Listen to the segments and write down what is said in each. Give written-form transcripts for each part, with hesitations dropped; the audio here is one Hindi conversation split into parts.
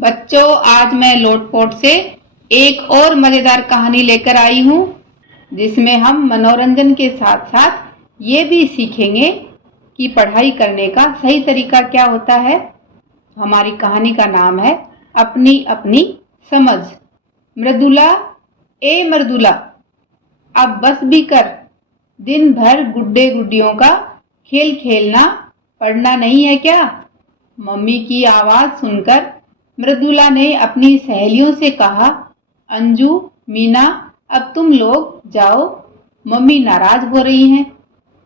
बच्चों, आज मैं लोटपोट से एक और मजेदार कहानी लेकर आई हूँ, जिसमें हम मनोरंजन के साथ साथ ये भी सीखेंगे कि पढ़ाई करने का सही तरीका क्या होता है। हमारी कहानी का नाम है अपनी अपनी समझ। मृदुला, ए मृदुला, अब बस भी कर। दिन भर गुड्डे गुड्डियों का खेल खेलना, पढ़ना नहीं है क्या? मम्मी की आवाज सुनकर मृदुला ने अपनी सहेलियों से कहा, अंजू, मीना, अब तुम लोग जाओ, मम्मी नाराज हो रही हैं।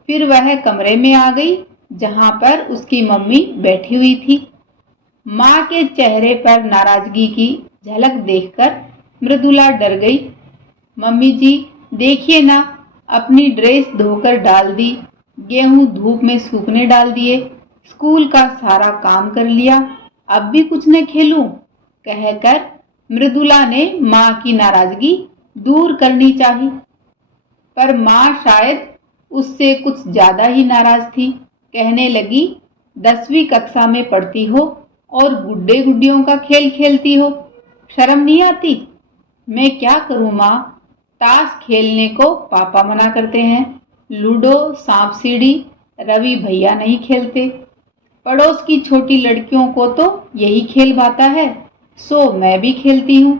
फिर वह कमरे में आ गई जहां पर उसकी मम्मी बैठी हुई थी। माँ के चेहरे पर नाराजगी की झलक देखकर मृदुला डर गई। मम्मी जी, देखिए ना, अपनी ड्रेस धोकर डाल दी, गेहूं धूप में सूखने डाल दिए, स्कूल का सारा काम कर लिया, अब भी कुछ न खेलूं? कहकर मृदुला ने माँ की नाराजगी दूर करनी चाही, पर माँ शायद उससे कुछ ज्यादा ही नाराज थी। कहने लगी, 10वीं कक्षा में पढ़ती हो और गुड्डे गुड्डियों का खेल खेलती हो, शर्म नहीं आती? मैं क्या करूं माँ, ताश खेलने को पापा मना करते हैं, लूडो, सांप सीढ़ी रवि भैया नहीं खेलते, पड़ोस की छोटी लड़कियों को तो यही खेल भाता है, सो मैं भी खेलती हूँ,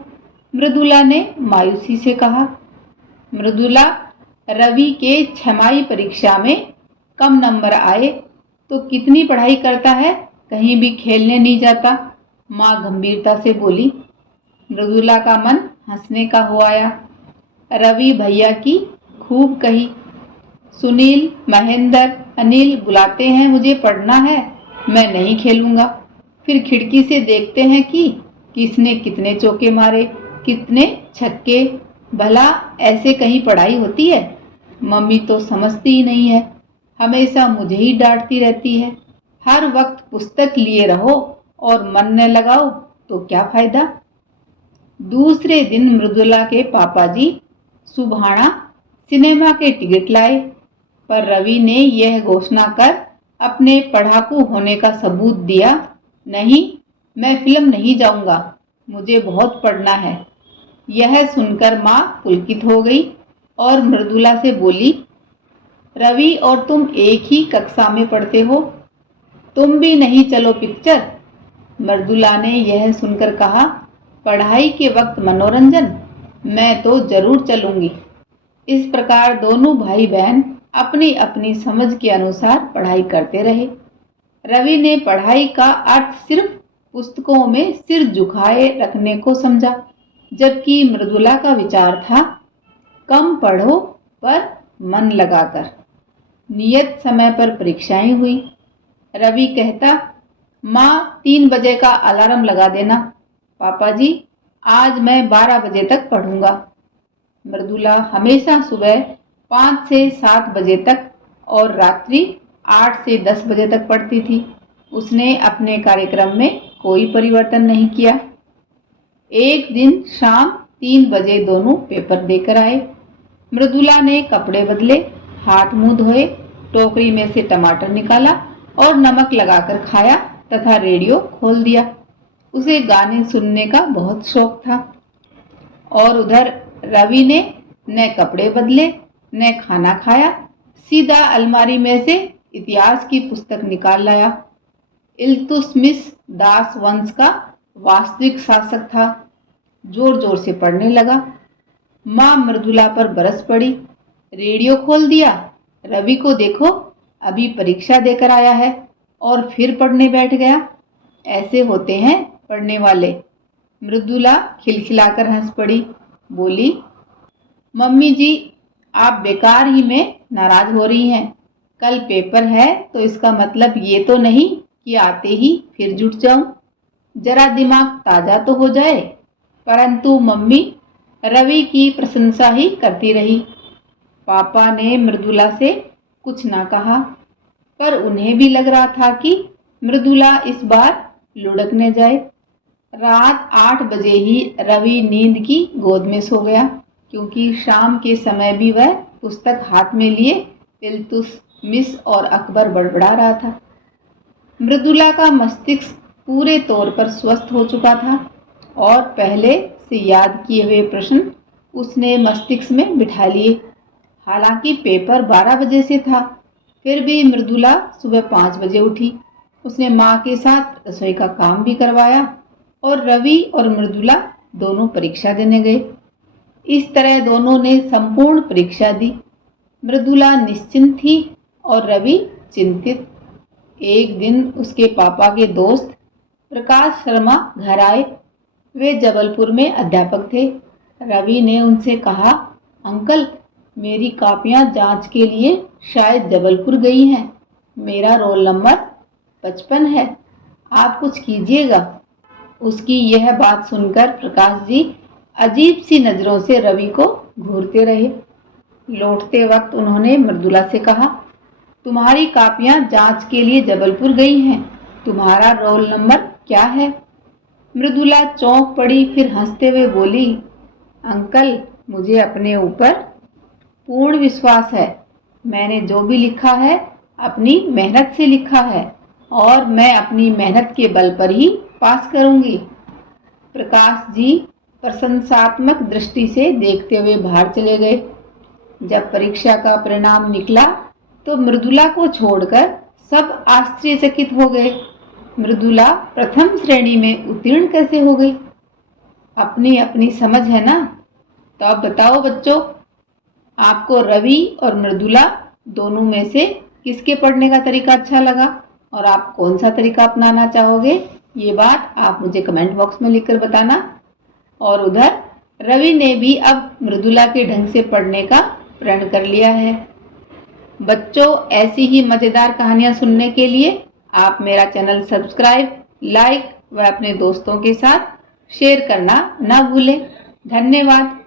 मृदुला ने मायूसी से कहा। मृदुला, रवि के छमाही परीक्षा में कम नंबर आए तो कितनी पढ़ाई करता है, कहीं भी खेलने नहीं जाता, माँ गंभीरता से बोली। मृदुला का मन हंसने का हो आया। रवि भैया की खूब कही। सुनील, महेंद्र, अनिल बुलाते हैं, मुझे पढ़ना है, मैं नहीं खेलूंगा। फिर खिड़की से देखते हैं कि किसने कितने चौके मारे, कितने छक्के। भला ऐसे कहीं पढ़ाई होती है? मम्मी तो समझती ही नहीं है, हमेशा मुझे ही डांटती रहती है। हर वक्त पुस्तक लिए रहो और मन न लगाओ तो क्या फायदा। दूसरे दिन मृदुला के पापा जी सुभाना सिनेमा के टिकट लाए, पर रवि ने यह घोषणा कर अपने पढ़ाकू होने का सबूत दिया, नहीं, मैं फिल्म नहीं जाऊंगा, मुझे बहुत पढ़ना है। यह सुनकर माँ पुलकित हो गई और मृदुला से बोली, रवि और तुम एक ही कक्षा में पढ़ते हो, तुम भी नहीं चलो पिक्चर? मृदुला ने यह सुनकर कहा, पढ़ाई के वक्त मनोरंजन, मैं तो जरूर चलूंगी। इस प्रकार दोनों भाई बहन अपनी अपनी समझ के अनुसार पढ़ाई करते रहे। रवि ने पढ़ाई का अर्थ सिर्फ पुस्तकों में सिर झुकाए रखने को समझा, जबकि मृदुला का विचार था, कम पढ़ो पर मन लगाकर। नियत समय पर परीक्षाएं हुई। रवि कहता, माँ 3 बजे का अलार्म लगा देना। पापा जी, आज मैं 12 बजे तक पढ़ूंगा। मृदुला हमेशा सुबह 5 से 7 बजे तक और रात्रि 8 से 10 बजे तक पढ़ती थी। उसने अपने कार्यक्रम में कोई परिवर्तन नहीं किया। एक दिन शाम 3 बजे दोनों पेपर देकर आए। मृदुला ने कपड़े बदले, हाथ मुंह धोए, टोकरी में से टमाटर निकाला और नमक लगाकर खाया तथा रेडियो खोल दिया। उसे गाने सुनने का बहुत शौक था। और उधर रवि ने न कपड़े बदले न खाना खाया, सीधा अलमारी में से इतिहास की पुस्तक निकाल लाया। इल्तुतमिश दास वंश का वास्तविक शासक था। जोर जोर से पढ़ने लगा। माँ मृदुला पर बरस पड़ी। रेडियो खोल दिया, रवि को देखो, अभी परीक्षा देकर आया है और फिर पढ़ने बैठ गया। ऐसे होते हैं पढ़ने वाले। मृदुला खिलखिलाकर हंस पड़ी, बोली, मम्मी जी, आप बेकार ही में नाराज हो रही हैं। कल पेपर है तो इसका मतलब ये तो नहीं कि आते ही फिर जुट जाऊं, जरा दिमाग ताजा तो हो जाए। परंतु मम्मी रवि की प्रशंसा ही करती रही। पापा ने मृदुला से कुछ ना कहा, पर उन्हें भी लग रहा था कि मृदुला इस बार लुढ़कने जाए। रात 8 बजे ही रवि नींद की गोद में सो गया, क्योंकि शाम के समय भी वह पुस्तक हाथ में लिए इल्तुतमिश और अकबर बड़बड़ा रहा था। मृदुला का मस्तिष्क पूरे तौर पर स्वस्थ हो चुका था और पहले से याद किए हुए प्रश्न उसने मस्तिष्क में बिठा लिए। हालांकि पेपर 12 बजे से था, फिर भी मृदुला सुबह 5 बजे उठी। उसने माँ के साथ रसोई का काम भी करवाया और रवि और मृदुला दोनों परीक्षा देने गए। इस तरह दोनों ने संपूर्ण परीक्षा दी। मृदुला निश्चिंत थी और रवि चिंतित। एक दिन उसके पापा के दोस्त प्रकाश शर्मा घर आए। वे जबलपुर में अध्यापक थे। रवि ने उनसे कहा, अंकल, मेरी कापियां जांच के लिए शायद जबलपुर गई हैं। मेरा रोल नंबर 55 है। आप कुछ कीजिएगा। उसकी यह बात सुनकर प्रकाश जी अजीब सी नजरों से रवि को घूरते रहे। लौटते वक्त उन्होंने मृदुला से कहा, तुम्हारी कापियां जांच के लिए जबलपुर गई हैं। तुम्हारा रोल नंबर क्या है? मृदुला चौंक पड़ी, फिर हंसते हुए बोली, अंकल, मुझे अपने ऊपर पूर्ण विश्वास है। मैंने जो भी लिखा है अपनी मेहनत से लिखा है और मैं अपनी मेहनत के बल पर ही पास करूंगी। प्रकाश जी प्रशंसात्मक दृष्टि से देखते हुए बाहर चले गए। जब परीक्षा का परिणाम निकला तो मृदुला को छोड़कर सब आश्चर्यचकित हो गए। मृदुला प्रथम श्रेणी में उत्तीर्ण कैसे हो गई? अपनी अपनी समझ है ना। तो अब बताओ बच्चों, आपको रवि और मृदुला दोनों में से किसके पढ़ने का तरीका अच्छा लगा और आप कौन सा तरीका अपनाना चाहोगे? ये बात आप मुझे कमेंट बॉक्स में लिखकर बताना। और उधर रवि ने भी अब मृदुला के ढंग से पढ़ने का प्रण कर लिया है। बच्चों, ऐसी ही मजेदार कहानियां सुनने के लिए आप मेरा चैनल सब्सक्राइब, लाइक व अपने दोस्तों के साथ शेयर करना ना भूलें। धन्यवाद।